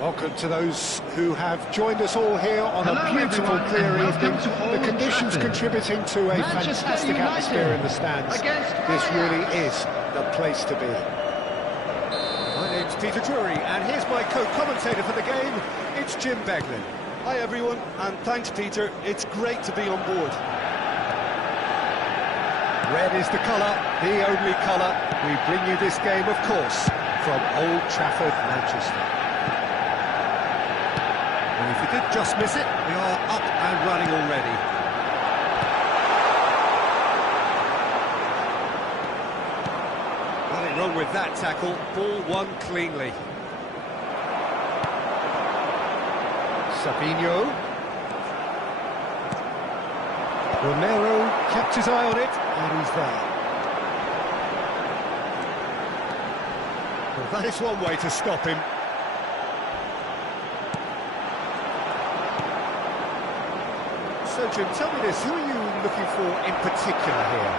Welcome to those who have joined us all here on a beautiful, clear evening. The conditions contributing to a fantastic atmosphere in the stands. This really is the place to be. My name's Peter Drury, and here's my co-commentator for the game. It's Jim Beglin. Hi everyone, and thanks Peter. It's great to be on board. Red is the colour, the only colour. We bring you this game, of course, from Old Trafford, Manchester. And if you did just miss it, we are up and running already. Nothing wrong with that tackle. Ball won cleanly. Savinho. Romero kept his eye on it, and he's there. Well, that is one way to stop him. So, Jim, tell me this, who are you looking for in particular here?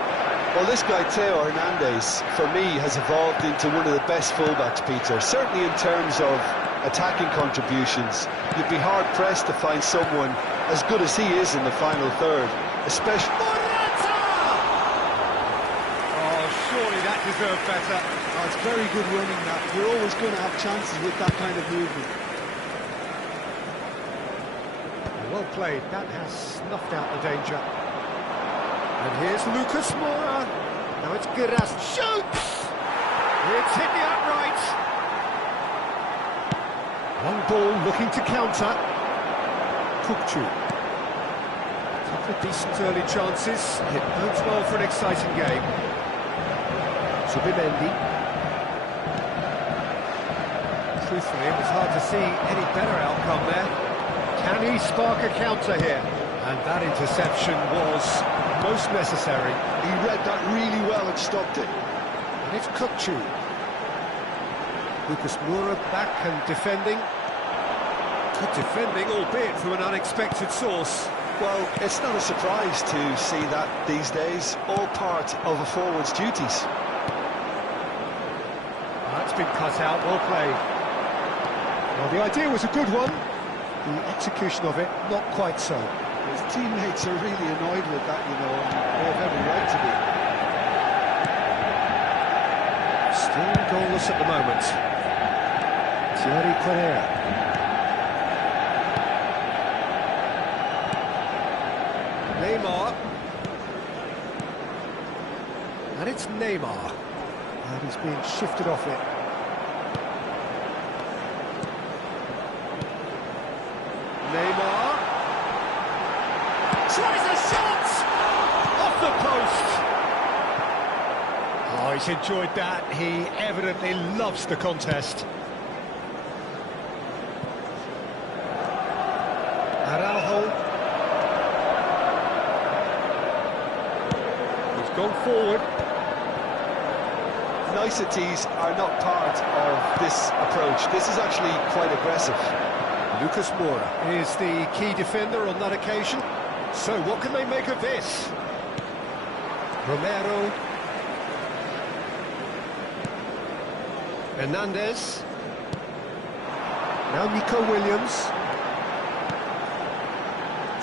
Well, this guy, Theo Hernandez, for me, has evolved into one of the best fullbacks, Peter. Certainly in terms of attacking contributions. You'd be hard-pressed to find someone as good as he is in the final third, especially... Morata! Oh, surely that deserved better. Oh, it's very good running, that. You're always going to have chances with that kind of movement. Well played, that has snuffed out the danger. And here's Lucas Moura. Now it's Giras. Shoots! It's hit the upright. Long ball looking to counter. Kukçu. A couple of decent early chances. It bodes well for an exciting game. Subimendi. Truthfully, it was hard to see any better outcome there. Can he spark a counter here? And that interception was most necessary. He read that really well and stopped it. And it's Kukçu. Lucas Moura back and defending. Good defending, albeit from an unexpected source. Well, it's not a surprise to see that these days. All part of a forward's duties. That's been cut out, well played. Well, the idea was a good one. The execution of it, not quite so. His teammates are really annoyed with that, you know, and they have every right to be. Still goalless at the moment. Thierry Correa. Neymar. And it's Neymar. And he's being shifted off it. Neymar tries a shot off the post. Oh, he's enjoyed that. He evidently loves the contest. Araujo. He's gone forward. Niceties are not part of this approach. This is actually quite aggressive. Lucas Moura is the key defender on that occasion. So what can they make of this? Romero. Hernandez. Now Nico Williams.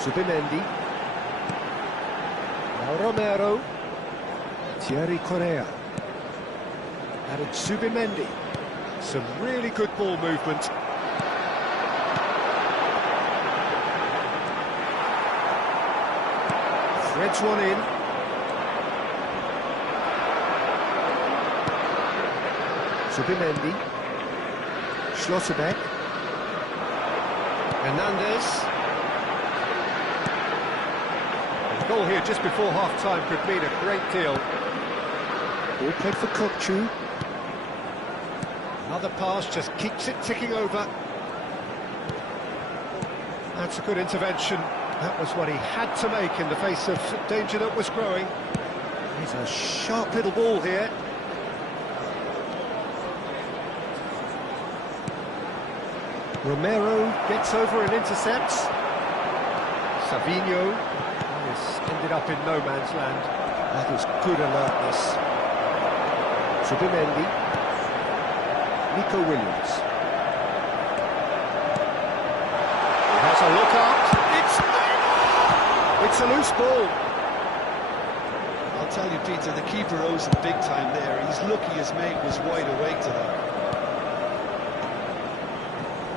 Subimendi. Now Romero. Thierry Correa. And it's Subimendi. Some really good ball movement. Threads one in. Subimendi. Schlotterbeck. Hernandez. The goal here just before half-time could mean a great deal. Ball played for Kukçu. Another pass just keeps it ticking over. That's a good intervention. That was what he had to make in the face of danger that was growing. He's a sharp little ball here. Romero gets over and intercepts. Savinho has ended up in no man's land. That is good alertness. Subimendi. Nico Williams. a look up. It's a loose ball. I'll tell you, Peter, the keeper owes him big time there. He's lucky his mate was wide awake to that.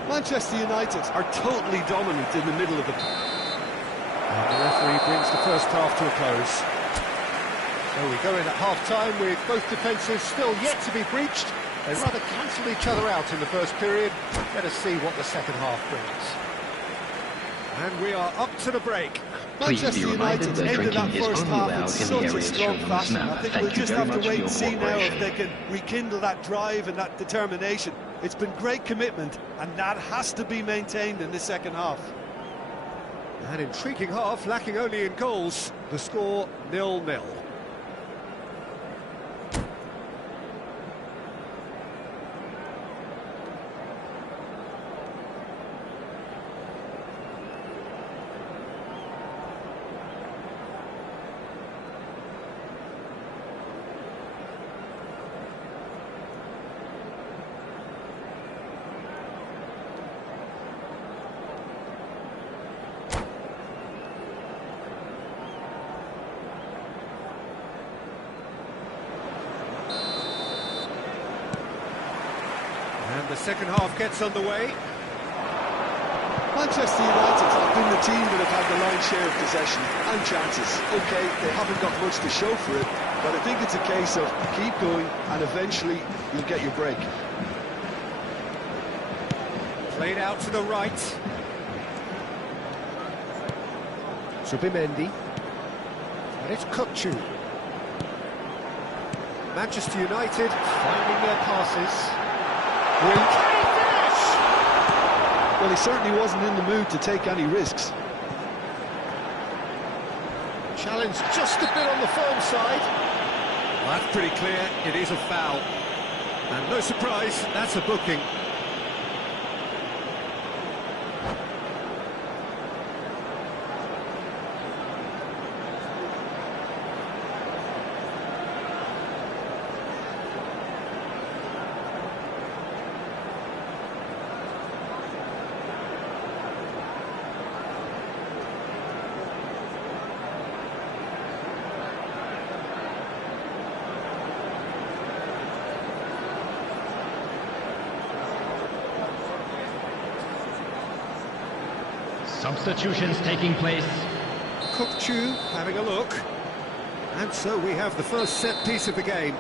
Manchester United are totally dominant in the middle of it. And the referee brings the first half to a close. So we go in at half-time with both defences still yet to be breached. They rather cancelled each other out in the first period. Let us see what the second half brings. And we are up to the break. Manchester United ended that first half in such a strong fashion. I think we'll just have to wait and see now if they can rekindle that drive and that determination. It's been great commitment, and that has to be maintained in the second half. An intriguing half, lacking only in goals. The score 0-0. And the second half gets underway. Manchester United have been the team that have had the lion's share of possession and chances. OK, they haven't got much to show for it, but I think it's a case of keep going and eventually you'll get your break. Played out to the right. Zubimendi. And it's Capim. Manchester United finding their passes. Can he finish? Well, he certainly wasn't in the mood to take any risks. Challenge just a bit on the firm side. Well, that's pretty clear, it is a foul. And no surprise, that's a booking. Substitutions taking place. Capim having a look. And so we have the first set piece of the game.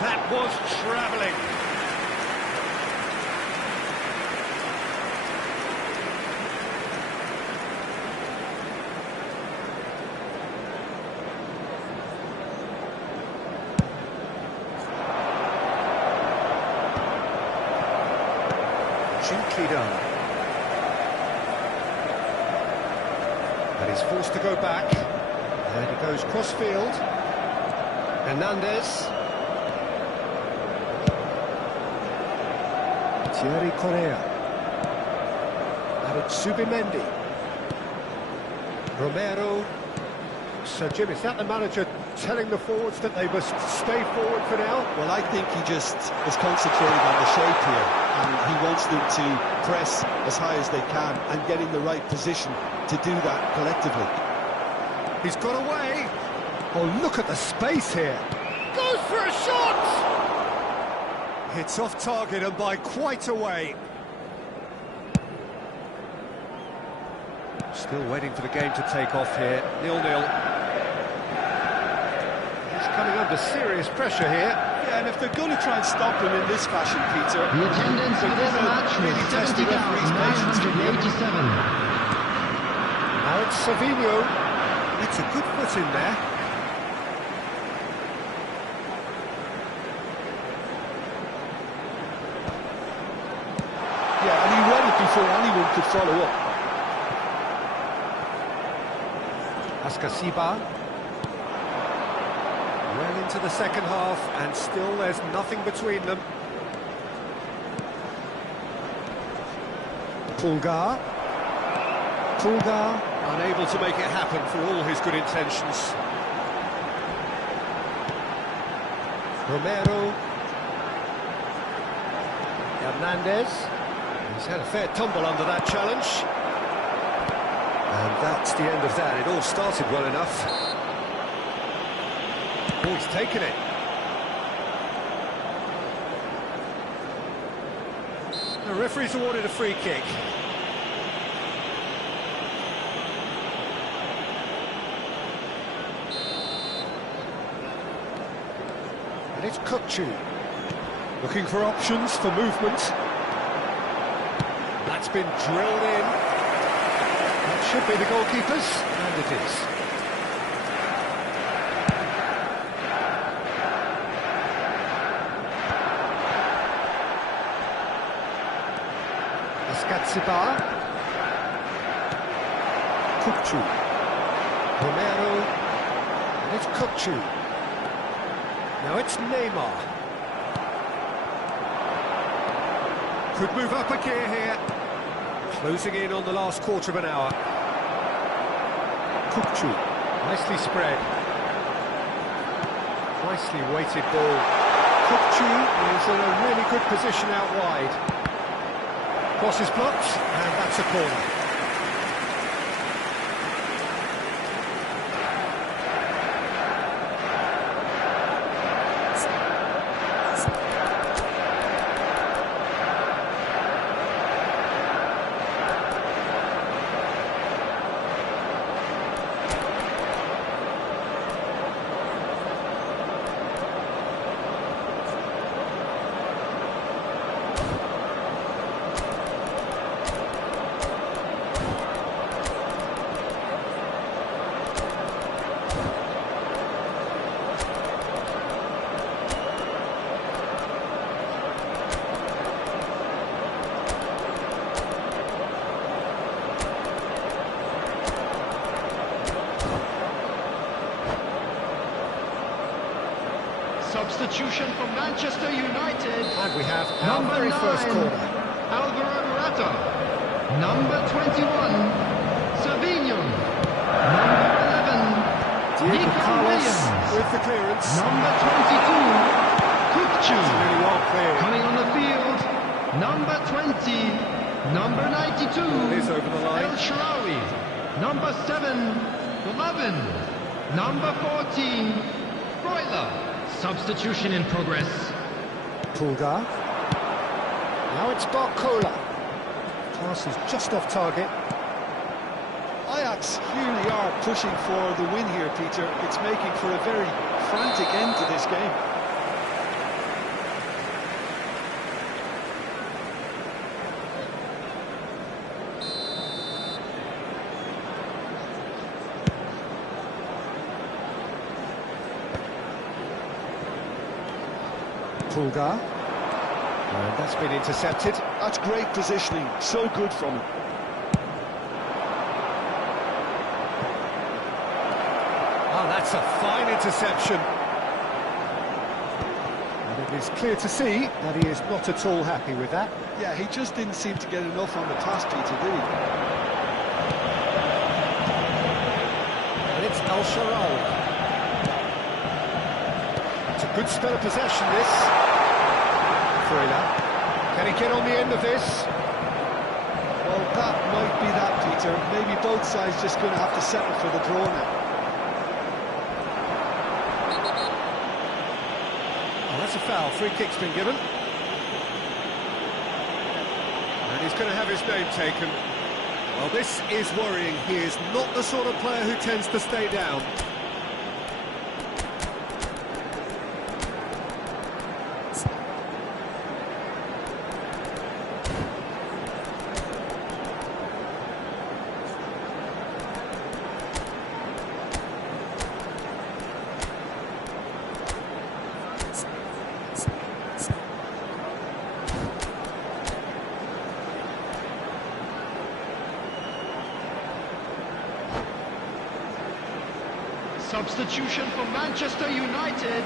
That was travelling. Done. And he's forced to go back. And he goes cross-field. Hernandez. Thierry Correa. And it's Zubimendi. Romero. Sir Jim, is that the manager telling the forwards that they must stay forward for now? Well, I think he just is concentrating on the shape here. And he wants them to press as high as they can and get in the right position to do that collectively. He's got away. Oh, look at the space here. Goes for a shot. It's off target and by quite a way. Still waiting for the game to take off here. 0-0. He's coming under serious pressure here. Yeah, and if they're going to try and stop him in this fashion, Peter, the attendance for this match really was test the referee's patience. 70,987. Now it's Savinho. It's a good foot in there. Yeah, and he read it before anyone could follow up. Ascasiba. Well into the second half, and still there's nothing between them. Pulgar, unable to make it happen for all his good intentions. Romero. Hernandez. He's had a fair tumble under that challenge. And that's the end of that. It all started well enough. Oh, he's taken it. The referee's awarded a free kick. And it's Kukçu. Looking for options for movement. That's been drilled in. That should be the goalkeeper's, and it is. Escatsibar. Kukçu. Romero. And it's Kukçu. Now it's Neymar. Could move up a gear here. Closing in on the last quarter of an hour. Kukçu. Nicely spread. Nicely weighted ball. Kukçu is in a really good position out wide. Cross is blocked, and that's a corner. Substitution for Manchester United. And we have our Number very 9, first corner. Alvaro Morata. Number 21, Savinho. Number 11, Diego Nico Carlos Williams. with the clearance. Number 22, Kukçu. Really well cleared. Coming on the field, number 20, number 92, It is over the line. El Shaarawy. Number 7, Golovin. Number 14, Broiler. Substitution in progress. Pulgar. Now it's Barcola. Pass is just off target. Ajax really are pushing for the win here, Peter. It's making for a very frantic end to this game. Pulgar. And that's been intercepted. That's great positioning, so good from him. Oh, that's a fine interception. And it is clear to see that he is not at all happy with that. Yeah, he just didn't seem to get enough on the pass, Peter, did he? And it's El Shaarawy. It's a good spell of possession, this. Thriller. Can he get on the end of this? Well, that might be that, Peter. Maybe both sides just going to have to settle for the draw now. Oh, that's a foul. Free kick's been given. And he's going to have his name taken. Well, this is worrying. He is not the sort of player who tends to stay down. Substitution for Manchester United.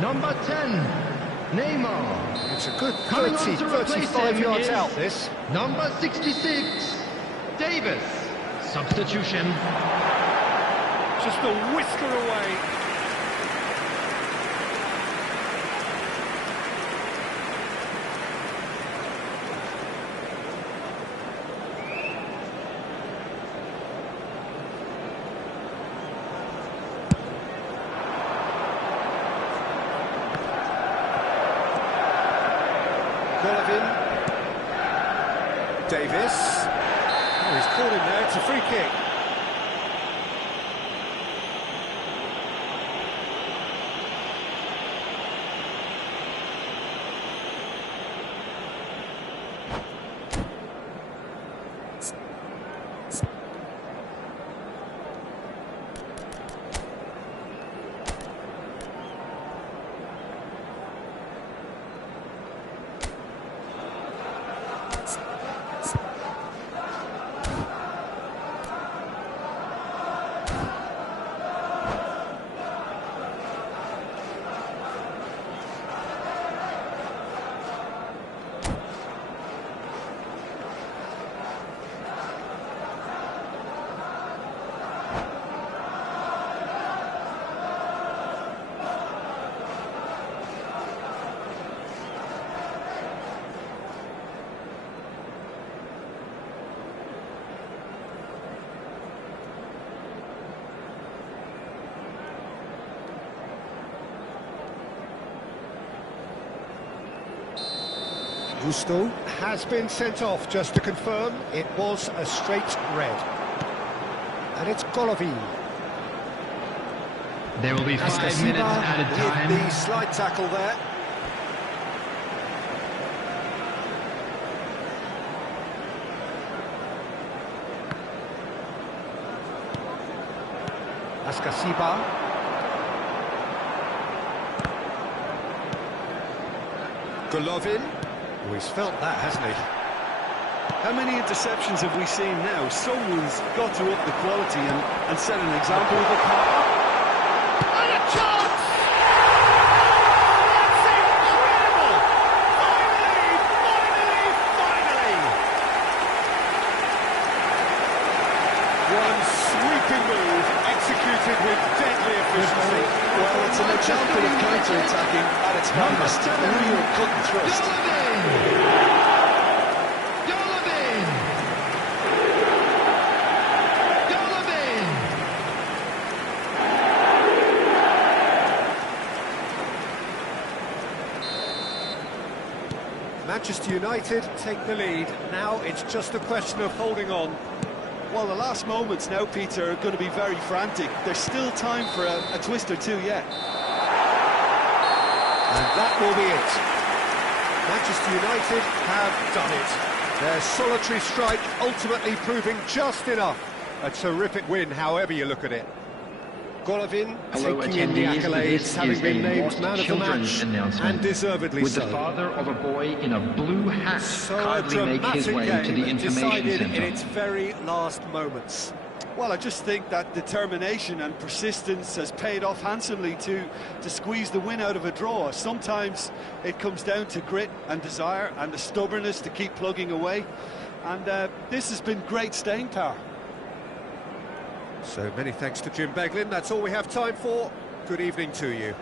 Number 10, Neymar. It's a good Coming 30, on to replace 35 him yards is out, this. Number 66, Davis. Substitution. Just a whisker away. Golovin. Davis. Oh, he's caught him there, it's a free kick. Gusto has been sent off, just to confirm, it was a straight red. And it's Golovin. There will be 5 minutes added time. With the slide tackle there. Askasiba. Golovin. Oh, he's felt that, hasn't he? How many interceptions have we seen now? Someone's got to up the quality and set an example of a car. And a chance! That's incredible! Finally! One sweeping move, executed with deadly efficiency. Well, it's an example of counter-attacking at its finest. A real cut and thrust. Manchester United take the lead. Now it's just a question of holding on. Well, the last moments now, Peter, are going to be very frantic. There's still time for a twist or two yet. And that will be it. Manchester United have done it. Their solitary strike ultimately proving just enough. A terrific win, however you look at it. Golovin taking in the accolades, having been named man of the match, and deservedly with so. the father of a boy in a blue hat So a hardly make his way dramatic to the game information decided center. in its very last moments. Well, I just think that determination and persistence has paid off handsomely to squeeze the win out of a draw. Sometimes it comes down to grit and desire and the stubbornness to keep plugging away. And this has been great staying power. So many thanks to Jim Beglin. That's all we have time for. Good evening to you.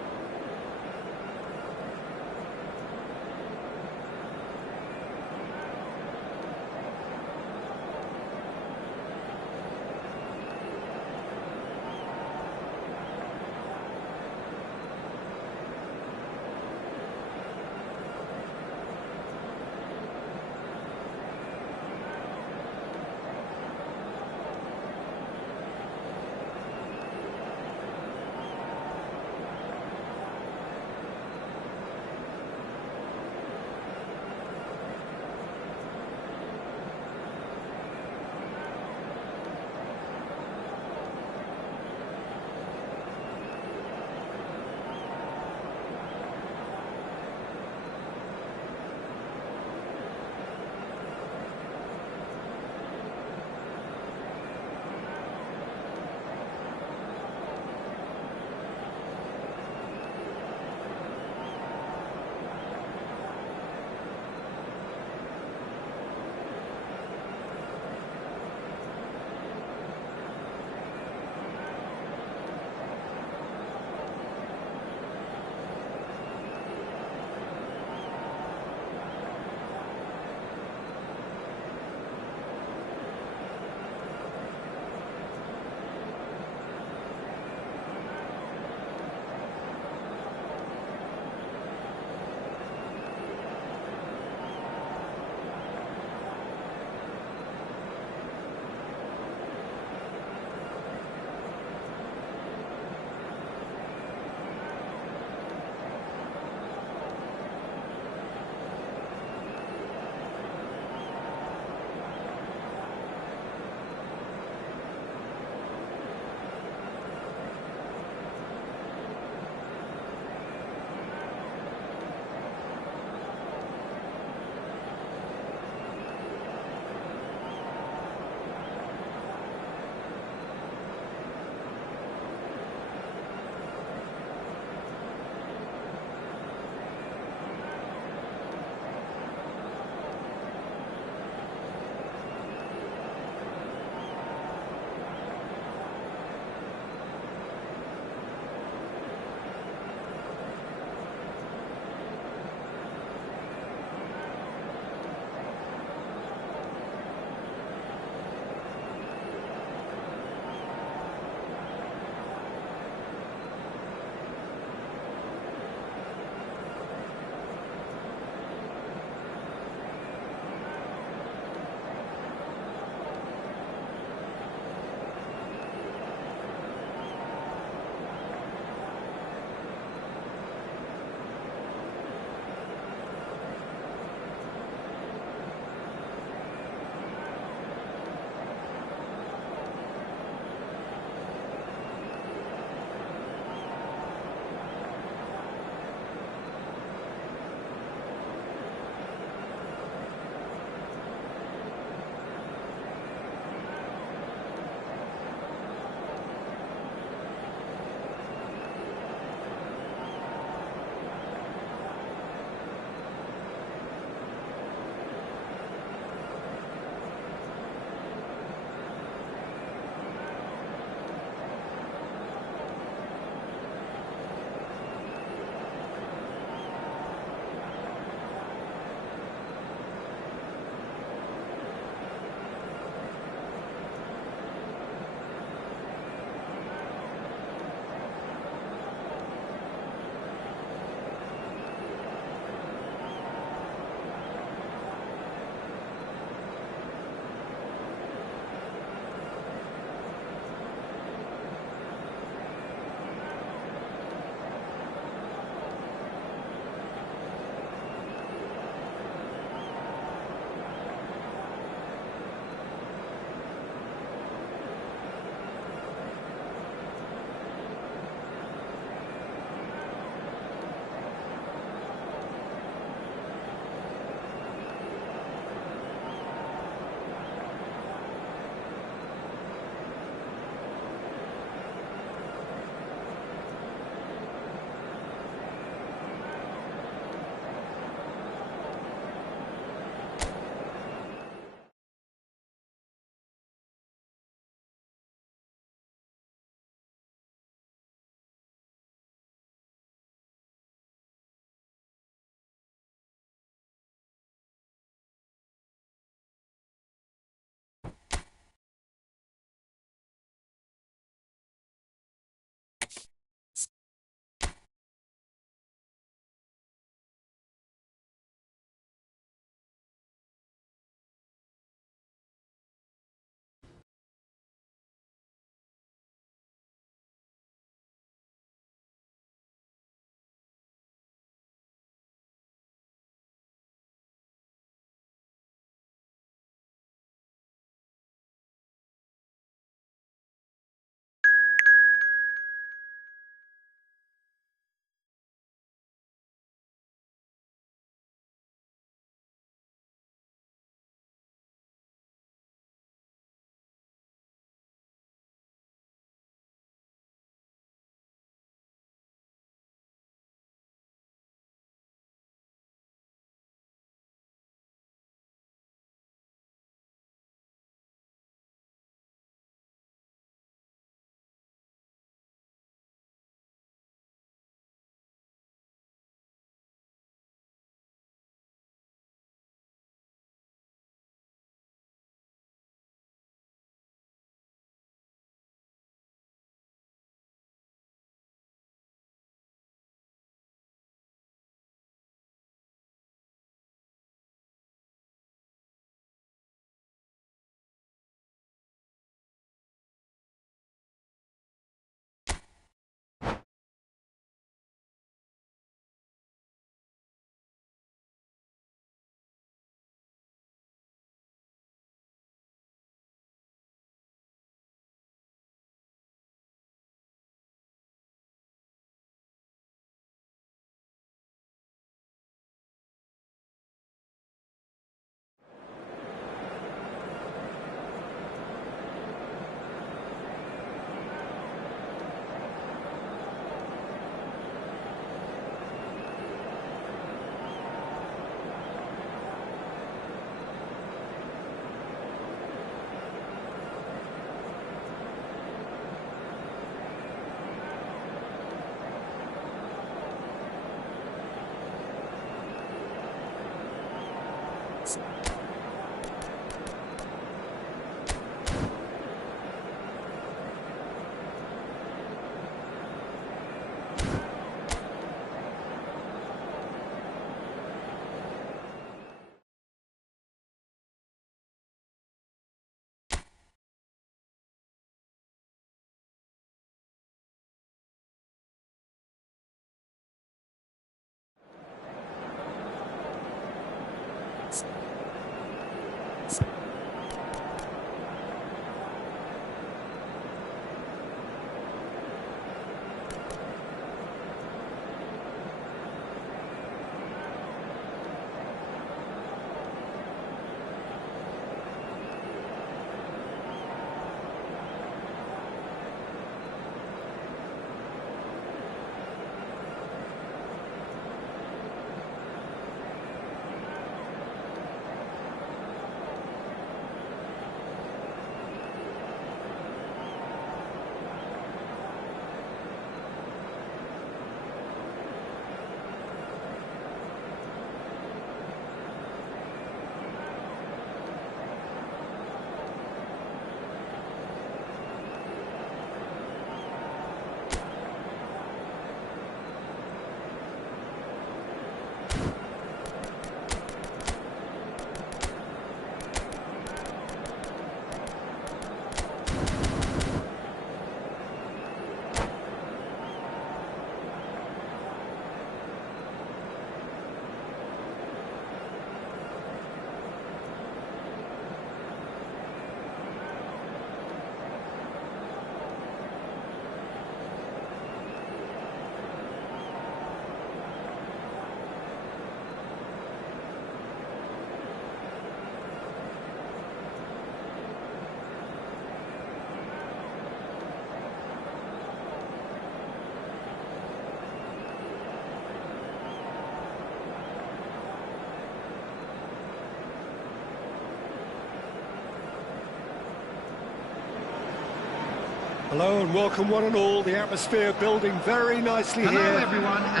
Hello and welcome one and all. The atmosphere building very nicely Hello, here. everyone, and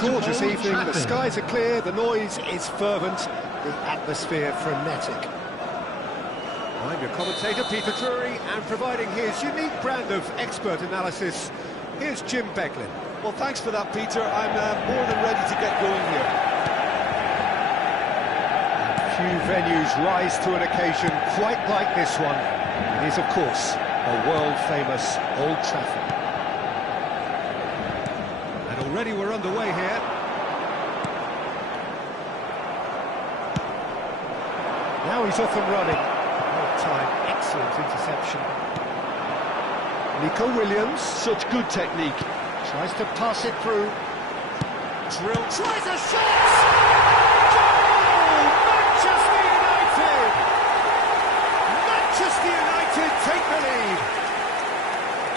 Gorgeous Old evening. Trafford. The skies are clear, the noise is fervent, the atmosphere frenetic. I'm your commentator, Peter Drury, and providing his unique brand of expert analysis, here's Jim Becklin. Well, thanks for that, Peter. I'm more than ready to get going here. Few venues rise to an occasion quite like this one. It is, of course, a world-famous Old Trafford. And already we're underway here. Now he's off and running. Well timed, excellent interception. Nico Williams. Such good technique. Tries to pass it through. Drill. Tries a shot! Manchester United take the lead.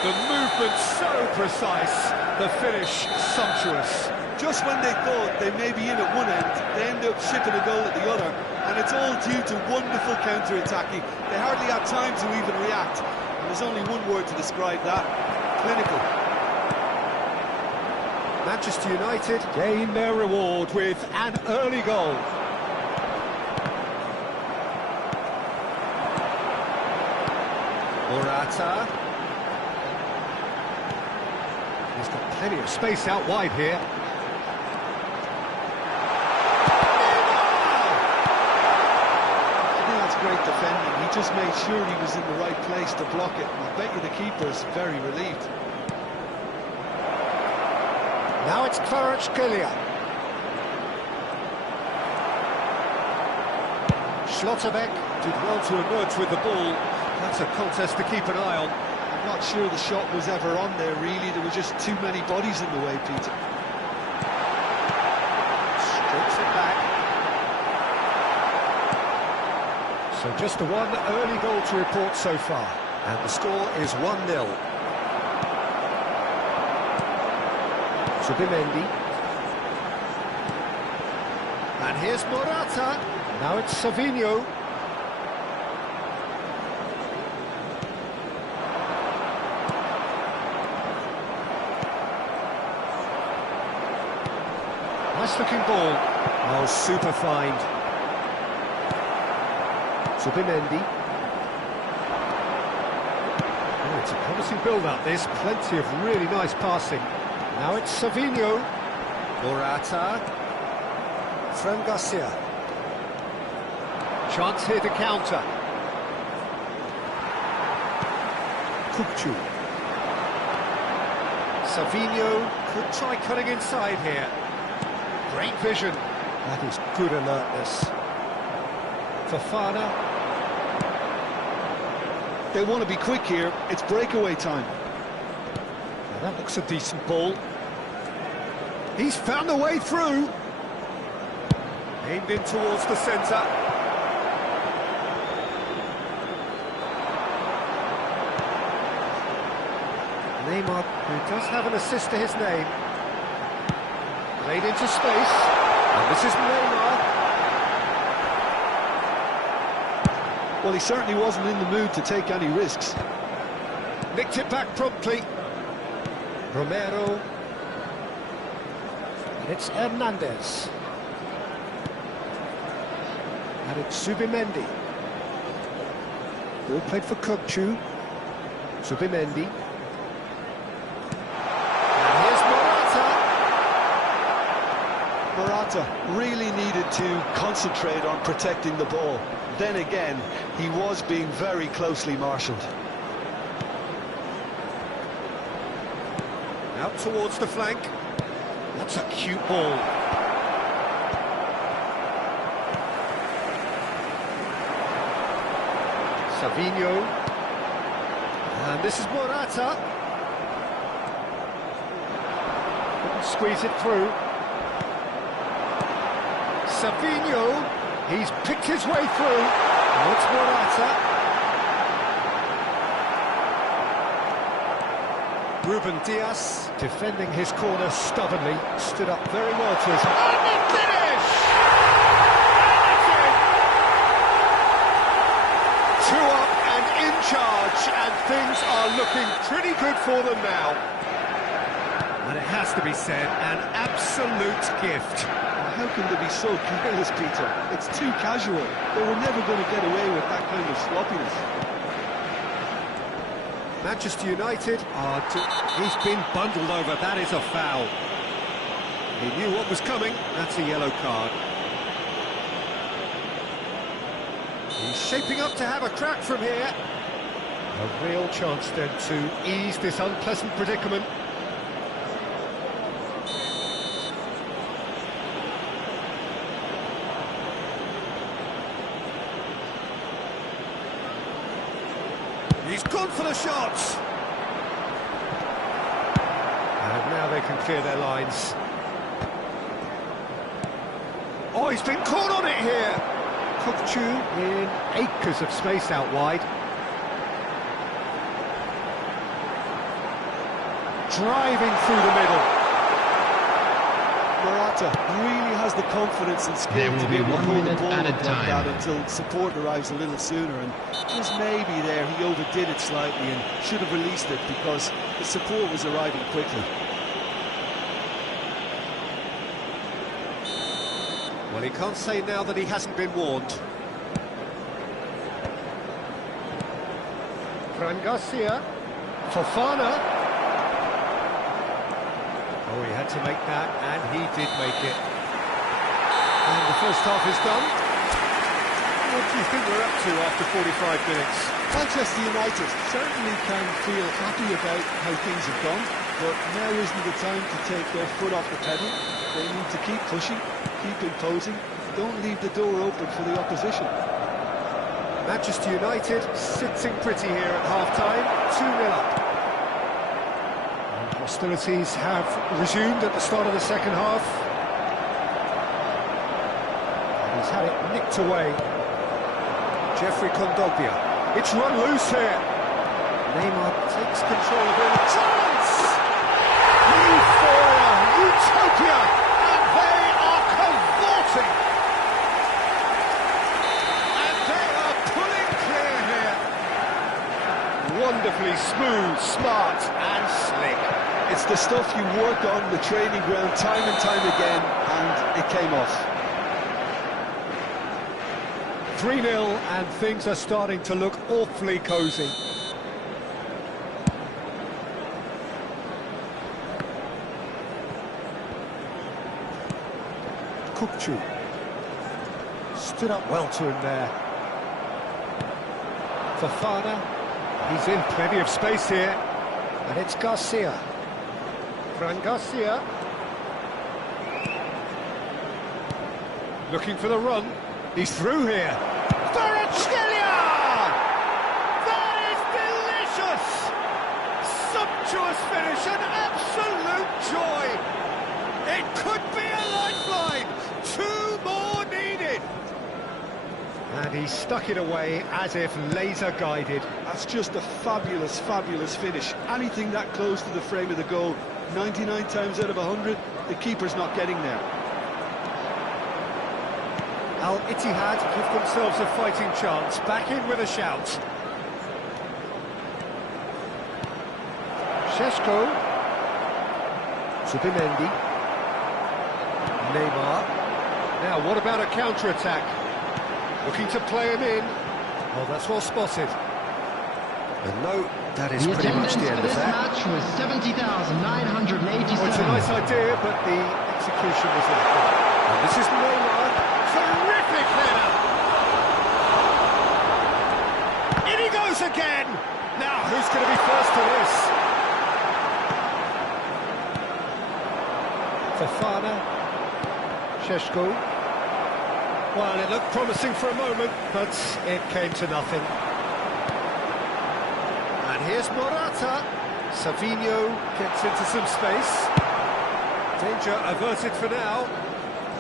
The movement so precise, the finish sumptuous. Just when they thought they may be in at one end, they end up shipping a goal at the other, and it's all due to wonderful counter-attacking. They hardly had time to even react, and there's only one word to describe that: clinical. Manchester United gain their reward with an early goal. Morata. He's got plenty of space out wide here. I think that's great defending. He just made sure he was in the right place to block it. I bet you the keeper's very relieved. Now it's Kvaratskhelia. Schlotterbeck did well to emerge with the ball. That's a contest to keep an eye on. I'm not sure the shot was ever on there, really. There were just too many bodies in the way, Peter. Strokes it back. So just the one early goal to report so far. And the score is 1-0. Subimendi. And here's Morata. Now it's Savinho. Nice looking ball. Oh, super find. Subimendi. Oh, it's a promising build-up, this. Plenty of really nice passing. Now it's Savinho. Morata. Fran Garcia. Chance here to counter. Kukcu. Savinho could try cutting inside here. Great vision. That is good alertness. Fofana. They want to be quick here. It's breakaway time. Now that looks a decent ball. He's found a way through. Aimed in towards the centre. Neymar, who does have an assist to his name. Played into space, and this is Neymar. Well, he certainly wasn't in the mood to take any risks. Nicked it back promptly. Romero. And it's Hernandez. And it's Subimendi. Ball played for Kukcu. Subimendi. Morata really needed to concentrate on protecting the ball. Then again, he was being very closely marshalled. Out towards the flank. That's a cute ball. Savinho. And this is Morata. Couldn't squeeze it through. Savinho, he's picked his way through. Now it's Morata. Ruben Dias, defending his corner stubbornly, stood up very well to his... And the finish! And that's it! 2 up and in charge. touch, and things are looking pretty good for them now. And it has to be said, an absolute gift. How can they be so careless, Peter? It's too casual. They were never going to get away with that kind of sloppiness. Manchester United He's been bundled over. That is a foul. he knew what was coming. That's a yellow card. He's shaping up to have a crack from here. A real chance then to ease this unpleasant predicament. He's gone for the shots. And now they can clear their lines. Oh, he's been caught on it here. Capim in acres of space out wide. Driving through the middle. Morata really has the confidence and skill to be able to pull the ball up like that until support arrives a little sooner, and just maybe there he overdid it slightly and should have released it because the support was arriving quickly. Well, he can't say now that he hasn't been warned. Fran Garcia, Fofana. Oh, he had to make that, and he did make it. And the first half is done. What do you think we're up to after 45 minutes? Manchester United certainly can feel happy about how things have gone, but now isn't the time to take their foot off the pedal. They need to keep pushing, keep imposing, don't leave the door open for the opposition. Manchester United sitting pretty here at half-time, 2-0 up. Hostilities have resumed at the start of the second half. He's had it nicked away. Jeffrey Kondogbia. It's run loose here. Neymar takes control of it. Chance! Euphoria, utopia, and they are cavorting. And they are pulling clear here. Wonderfully smooth, smart, and slick. It's the stuff you work on the training ground time and time again, and it came off. 3-0, and things are starting to look awfully cosy. Capim stood up well to him there. Fofana, he's in plenty of space here, and it's Garcia. Fran Garcia. Looking for the run. He's through here. Kvaratskhelia! That is delicious! Sumptuous finish, an absolute joy! It could be a lifeline! 2 more needed! And he stuck it away as if laser-guided. That's just a fabulous, fabulous finish. Anything that close to the frame of the goal, 99 times out of 100, the keeper's not getting there. Al Ittihad give themselves a fighting chance, back in with a shout. Šeško, Zubimendi, Neymar. Now, what about a counter-attack? Looking to play him in. Oh, that's well spotted. And no, that is pretty much the end of that. Match was 70,987. Well, it's a nice idea, but the execution was awful. And this is Neymar. Terrific header! In he goes again! Now, who's going to be first to this? Fofana. Šeško. Well, it looked promising for a moment, but it came to nothing. And here's Morata. Savinho gets into some space. Danger averted for now.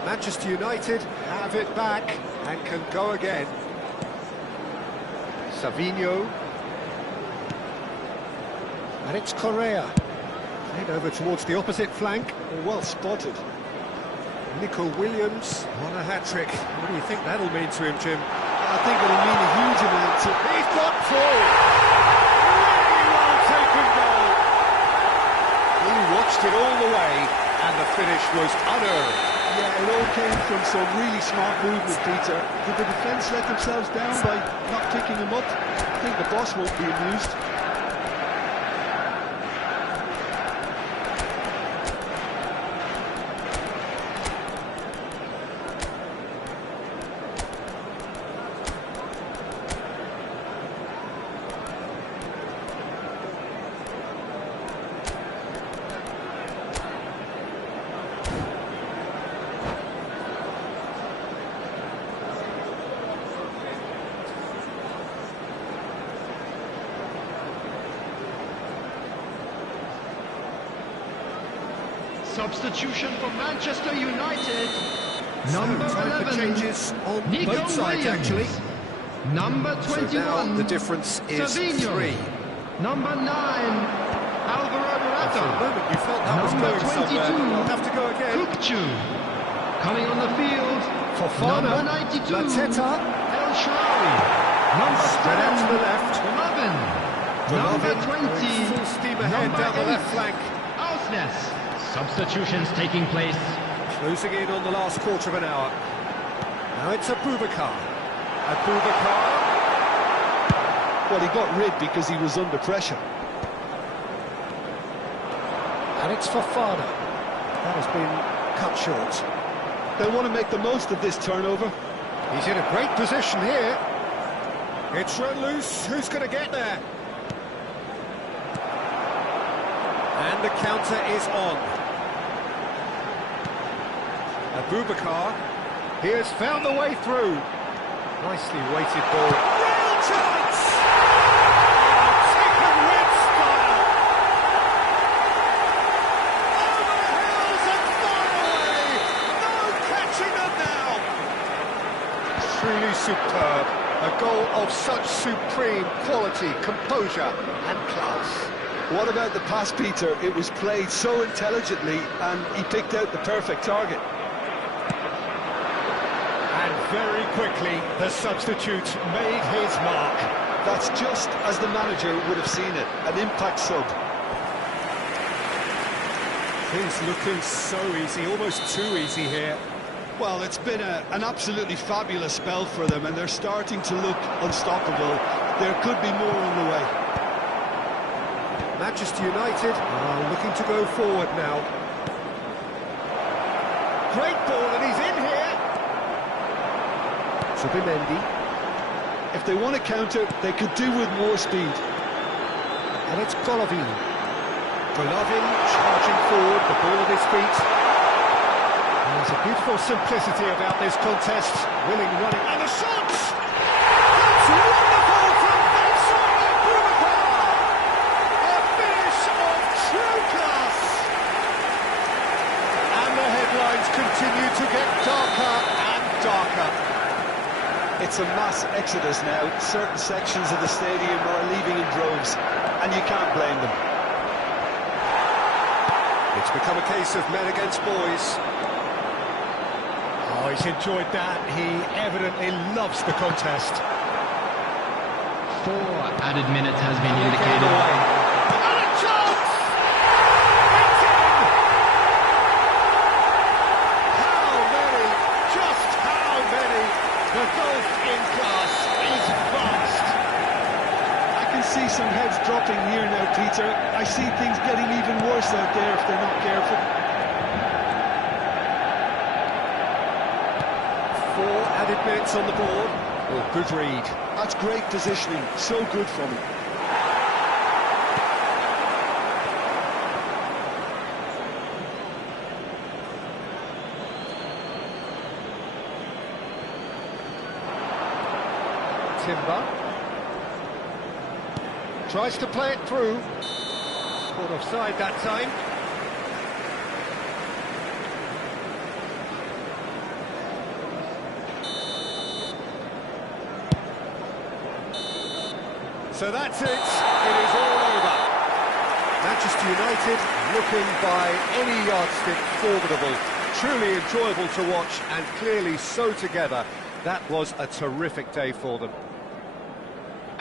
Manchester United have it back and can go again. Savinho. And it's Correa. Played over towards the opposite flank. Well spotted. Nico Williams. What a hat-trick. What do you think that'll mean to him, Jim? I think it'll mean a huge amount to... He's got through! watched it all the way, and the finish was unearned. Yeah, it all came from some really smart movement, Peter. Did the defence let themselves down by not picking him up? I think the boss won't be amused. Substitution for Manchester United. Number Time 11, for changes on Nico both sides, Williams. actually. Number 21, So now the difference is Savinho. 3. Number 9, Alvaro For a Morata. moment you felt that was Number going somewhere. 22, We'll have to go again. Kukcu. Coming on the field, Fofana, number 92, Mateta, El Shaarawy. Number spread out to 7, the left. Golovin. Number Golovin 20, going full steam ahead number down the 8, left flank. Ausnes. Substitutions taking place. Closing in on the last quarter of an hour. Now it's Abubakar. Abubakar. Well, he got rid because he was under pressure. And it's Fofana. That has been cut short. They'll want to make the most of this turnover. He's in a great position here. It's run loose. Who's going to get there? And the counter is on. Abubakar. He has found the way through. Nicely weighted ball. Real chance! Taken with style. Over the hills and far away. No catching them now. Truly superb. A goal of such supreme quality, composure and class. What about the pass, Peter? It was played so intelligently and he picked out the perfect target. And very quickly, the substitute made his mark. That's just as the manager would have seen it, an impact sub. Things looking so easy, almost too easy here. Well, it's been an absolutely fabulous spell for them and they're starting to look unstoppable. There could be more on the way. Manchester United are looking to go forward now. Great ball, and he's in here. Subimendi. If they want to counter, they could do with more speed. And it's Golovin. Golovin charging forward, the ball at his feet. There's a beautiful simplicity about this contest. Willing running, and the shots! That's wonderful from Vincent Abubakar! A finish of true class! And the headlines continue to get darker and darker. It's a mass exodus now. Certain sections of the stadium are leaving in droves, and you can't blame them. It's become a case of men against boys. Oh, he's enjoyed that. He evidently loves the contest. 4 added minutes has been And indicated. a chance! It's in! How many? Just how many? The gulf in class is vast. I can see some heads dropping here now, Peter. I see things getting even worse out there if they're not careful. 4 added minutes on the board. Oh, good read. That's great positioning. So good from him. Timber. Tries to play it through. Caught offside that time. So that's it. It is all over. Manchester United looking by any yardstick formidable. Truly enjoyable to watch and clearly so together. That was a terrific day for them.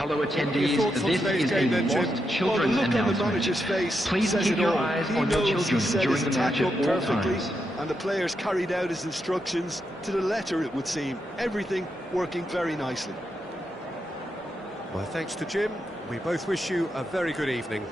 Hello attendees, thoughts on this today's is game a then, Jim? lost Well, children the look on the announcement. manager's face Please says keep it your all. eyes He on your knows he children set during his the attack match at up all perfectly, times. and the players carried out his instructions to the letter, it would seem. Everything working very nicely. Well, thanks to Jim. We both wish you a very good evening.